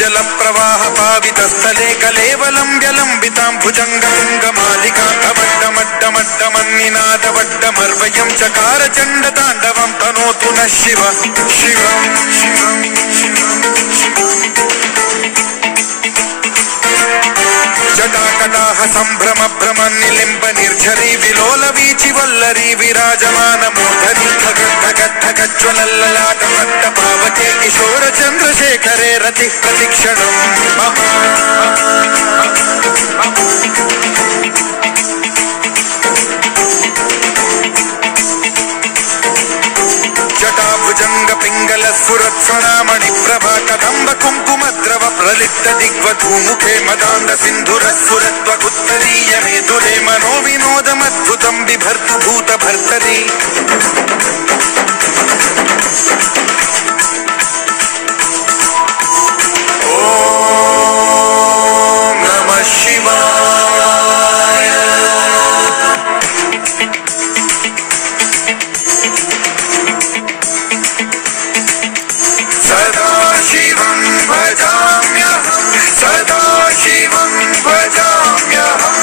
जल प्रवाह पावितस्थले कलेवलं व्यलंबितां भुजंगतुंगमालिका तवड्डमड्डमड्डमन्निनादवड्डमर्वयं चकार चण्डताण्डवं तनोतु नः शिव शिवं शिवं जटाकटाह संभ्रम भ्रमन् निलिम्ब निर्झरी विलोल वीचि वल्लरी विराजमान मूर्धनि खगज्ज्वलल्ललाट पट्ट पावके किशोर चंद्रशेखरे रति प्रतिक्षणं जटाभुजंग पिंगल स्फुरत्स्वनामणि प्रभा कदम्ब कुंकुमद्रव प्रलिप्त दिग्वधूमुखे मदान्ध सिन्धुर स्फुरत्वगुत्तरीय मेदुरे मनो विनोदमद्भुतं बिभर्तु भूत भर्तरी ओम नमः शिवाय सदा शिवं भजाम्यहं सदा शिवं भजाम्यहं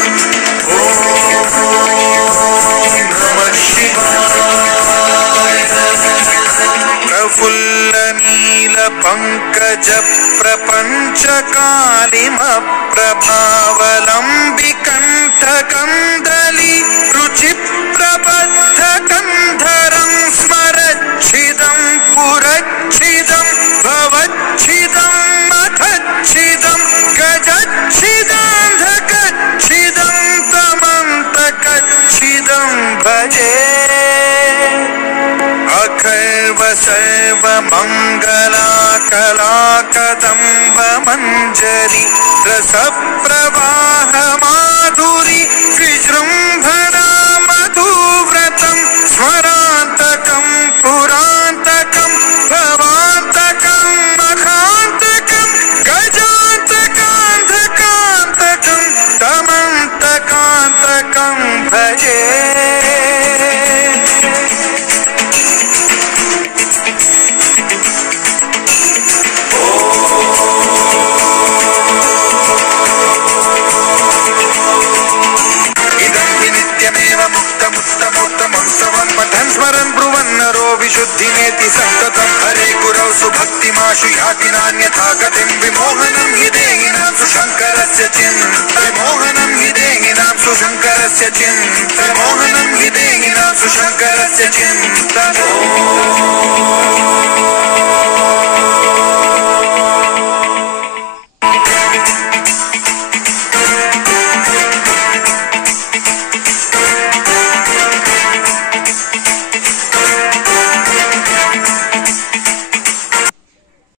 ओम नमः शिवाय प्रफुल्ल नील पंकज प्रपंच कालिम प्रभावलंबि कंठ कंदली रुचि प्रबद्ध कंधरं स्मरच्छिदं पुरच्छिदं भवच्छिदं मथच्छिदं गजच्छिदान्धकच्छिदं तमन्तकच्छिदं भजे अखर्व सर्व मंगला कला कदम्ब मंजरी रस प्रवाह माधुरी विजृंभणा मधुव्रतं स्मरान्तकं पुरान्तकं भवान्तकं मखान्तकं गजान्तकान्धकान्तकं तमन्तकान्तकं भजे पठन् स्मरन् ब्रुवन्नरो विशुद्धिमेति सन्ततं हरे गुरौ सुभक्तिमाशु याति नान्यथा गतिं विमोहनं हि देहिनां सुशङ्करस्य चिन्तामोहनं हि देहिनां सुशङ्करस्य चिन्तामोहनं हि देहिनां सुशङ्करस्य चिन्ता